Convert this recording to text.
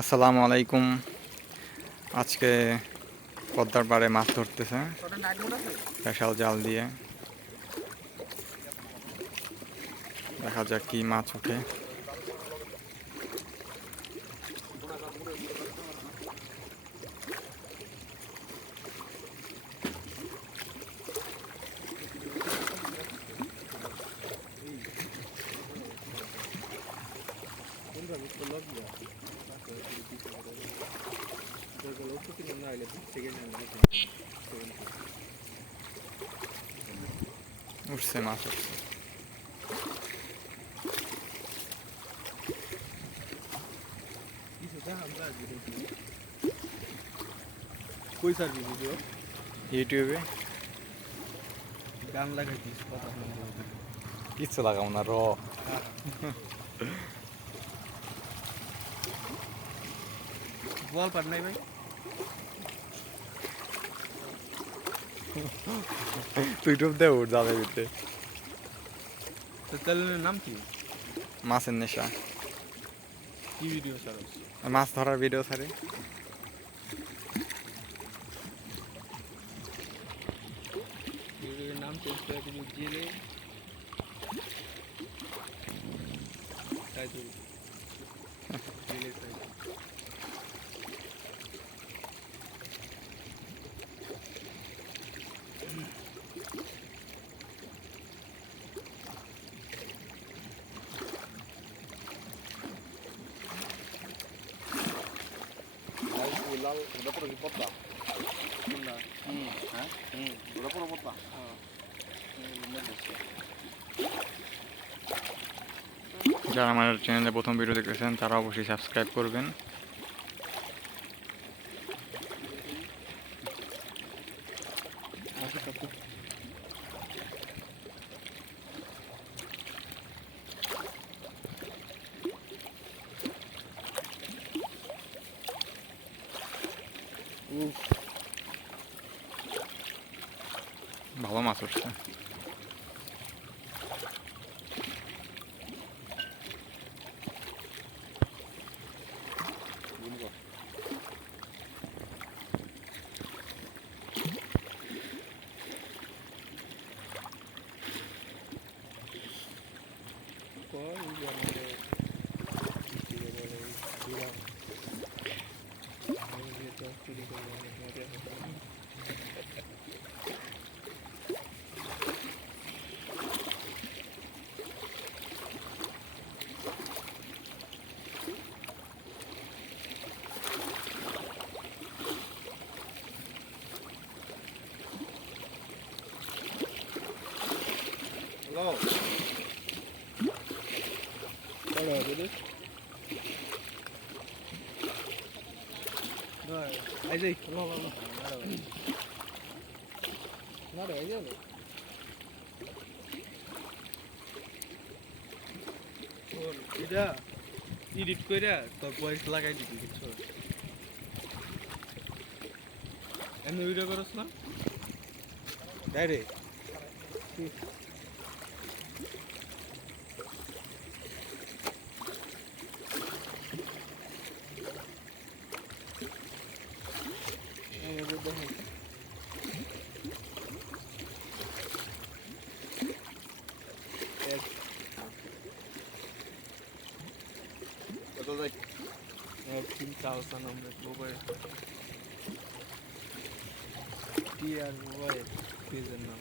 আসসালামু আলাইকুম। আজকে পদ্মার পাড়ে মাছ ধরতেছে স্পেশাল জাল দিয়ে। দেখা যাক কি মাছ ওঠে। উঠছে মাছ উঠছে। ইউটিউবে গান লাগাইছিস কথা কিচ্ছু লাগাও না, বল পার নাই ভাই তুই ডুব দে উঠ যাবে ভিতরে। তো চ্যানেলের নাম কি? মাছের নেশা। কি ভিডিও ছাড়স? মাছ ধরার ভিডিও ছাড়ি। ভিডিওর নাম চেঞ্জ করে দিবি জিরে তাই তো জিরে তাই লাল ওটা পুরো কি পদ্মা? না হ্যাঁ ওটা পুরো পদ্মা। যারা আমার চ্যানেলে প্রথম ভিডিও দেখতেছেন তারা অবশ্যই সাবস্ক্রাইব করবেন। ভালো মাছ উঠছে। হ্যালো হ্যালো দিদি এই যে হ্যালো হ্যালো না রে এই যে এটা এডিট কইরা তোর ভয়েস লাগাই দিবি কিছু এমনি ভিডিও করছ না ডাইরেক্ট কত যাই? 15,000 আমরা মোবাইল টি আর মোবাইল পেজের নাম